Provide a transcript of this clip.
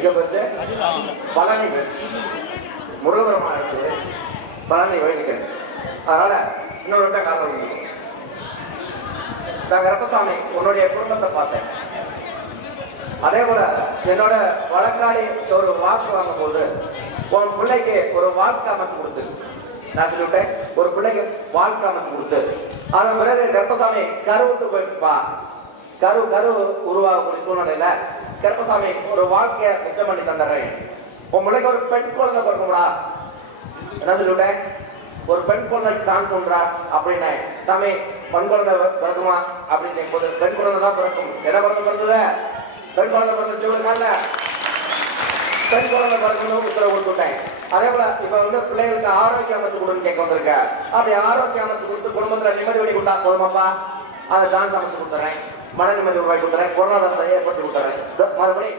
எங்க போச்சு? பழனி முருகபுரமா இருக்கு, பழனி வயலுக்கு. அதனால இன்னொரு விட்ட காலம் கருப்பசாமி உன்னுடைய குடும்பத்தை பார்த்தேன். அதே போல என்னோட வழக்காடி ஒரு வாக்கு வாங்கும் போது உன் பிள்ளைக்கு ஒரு வாழ்க்கை அமைச்சு கொடுத்து, நான் சொல்லிவிட்டேன், ஒரு பிள்ளைக்கு வாழ்க்கை அமைச்சு கொடுத்து, அதன் பிறகு கருப்பசாமி கருவுக்கு போயிடுச்சுப்பா. கரு உருவாகக்கூடிய சூழ்நிலையில கருப்பசாமி ஒரு வாழ்க்கைய மிச்சம் பண்ணி தந்துடுறேன். உன் பிள்ளைக்கு ஒரு பெண் குழந்தை பிறக்கும்டா. என்ன சொல்லிவிட்டேன், ஒரு பெண் குழந்தைக்கு தான் சொல்றா அப்படின்னு. சாமி பெண் குழந்தை பிறக்குமா அப்படின்னு கேட்கும்போது பெண் குழந்தை தான் பிறக்கும். என்ன குழந்தை பிறந்தது? பெண் குழந்தை பிறந்துச்சு. பெண் குழந்தை பிறக்கணும் உத்தரவு கொடுத்துட்டேன். அதே போல இப்ப பிள்ளைகளுக்கு ஆரோக்கிய அமைச்சு கொடுன்னு கேட்க வந்திருக்க. அப்படி ஆரோக்கிய அமைச்சு கொடுத்து குடும்பத்துல நிம்மதி வழி கொடுத்தா போதுமாப்பா, அதை தான் அமைச்சு கொடுத்துறேன். மன நிம்மதி உருவாக்கி கொடுத்துறேன், பொருளாதாரத்தை ஏற்படுத்தி கொடுத்துறேன். மறுபடி